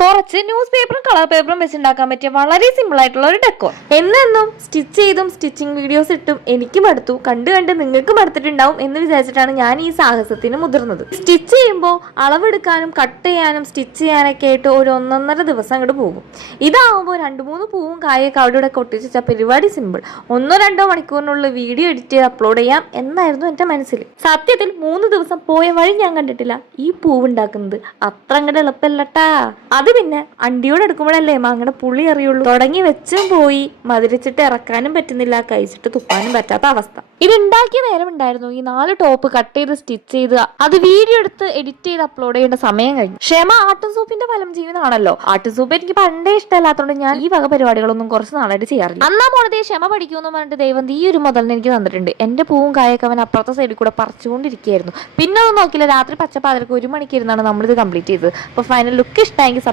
കുറച്ച് ന്യൂസ് പേപ്പറും കളർ പേപ്പറും വെച്ചുണ്ടാക്കാൻ പറ്റിയ വളരെ സിമ്പിൾ ആയിട്ടുള്ള ഒരു ഡെക്കോർ. എന്നും സ്റ്റിച്ച് ചെയ്തും സ്റ്റിച്ചിങ് വീഡിയോസ് ഇട്ടും എനിക്കും അടുത്തു, കണ്ട് നിങ്ങൾക്കും അടുത്തിട്ടുണ്ടാവും എന്ന് വിചാരിച്ചിട്ടാണ് ഞാൻ ഈ സാഹസത്തിന് മുതിർന്നത്. സ്റ്റിച്ച് ചെയ്യുമ്പോൾ അളവെടുക്കാനും കട്ട് ചെയ്യാനും സ്റ്റിച്ച് ചെയ്യാനൊക്കെ ആയിട്ട് ഒരു 1.5 ദിവസം അങ്ങോട്ട് പോകും. ഇതാവുമ്പോൾ 2-3 പൂവും കായൊക്കെ അവിടെ ഇവിടെ കൊട്ടിച്ച പരിപാടി സിമ്പിൾ. 1-2 മണിക്കൂറിനുള്ളിൽ വീഡിയോ എഡിറ്റ് ചെയ്ത് അപ്ലോഡ് ചെയ്യാം എന്നായിരുന്നു എന്റെ മനസ്സിൽ. സത്യത്തിൽ 3 ദിവസം പോയ വഴി ഞാൻ കണ്ടിട്ടില്ല. ഈ പൂവ് ഉണ്ടാക്കുന്നത് അത്ര അങ്ങോട്ട് എളുപ്പമല്ലട്ടാ. അത് പിന്നെ അണ്ടിയോട് എടുക്കുമ്പോഴല്ലേ മാങ്ങയുടെ പുളി അറിയുള്ളൂ. തുടങ്ങി വെച്ചും പോയി, മധുരിച്ചിട്ട് ഇറക്കാനും പറ്റുന്നില്ല, കഴിച്ചിട്ട് തുപ്പാനും പറ്റാത്ത അവസ്ഥ. ഇത് ഉണ്ടാക്കിയ നേരം ഉണ്ടായിരുന്നു ഈ 4 ടോപ്പ് കട്ട് ചെയ്ത് സ്റ്റിച്ച് ചെയ്ത് അത് വീഡിയോ എടുത്ത് എഡിറ്റ് ചെയ്ത് അപ്ലോഡ് ചെയ്യേണ്ട സമയം കഴിഞ്ഞു. ക്ഷമ ആട്ടും സൂപ്പിന്റെ ഫലം ചെയ്യുന്നതാണല്ലോ. ആട്ടും സൂപ്പ് എനിക്ക് പണ്ടേ ഇഷ്ടമല്ലാത്തതുകൊണ്ട് ഞാൻ ഈ വക പരിപാടികളൊന്നും കുറച്ച് നാളായിട്ട് ചെയ്യാറില്ല. അന്നാ മോളതേ ക്ഷമ പഠിക്കുമെന്ന് പറഞ്ഞിട്ട് ദൈവം ഈ ഒരു മുതലിന് എനിക്ക് തന്നിട്ടുണ്ട്. എന്റെ പൂവും കായൊക്കെ അവൻ അപ്പുറത്തെ സൈഡിൽ കൂടെ പറിച്ചുകൊണ്ടിരിക്കുകയായിരുന്നു. പിന്നെ ഒന്നും നോക്കില്ല, രാത്രി പച്ചപ്പാതിരക്ക് 1 മണിക്ക് ഇരുന്നാണ് നമ്മളിത് കംപ്ലീറ്റ് ചെയ്തത്. അപ്പൊ ഫൈനൽ ലുക്ക് ഇഷ്ടമായെങ്കിൽ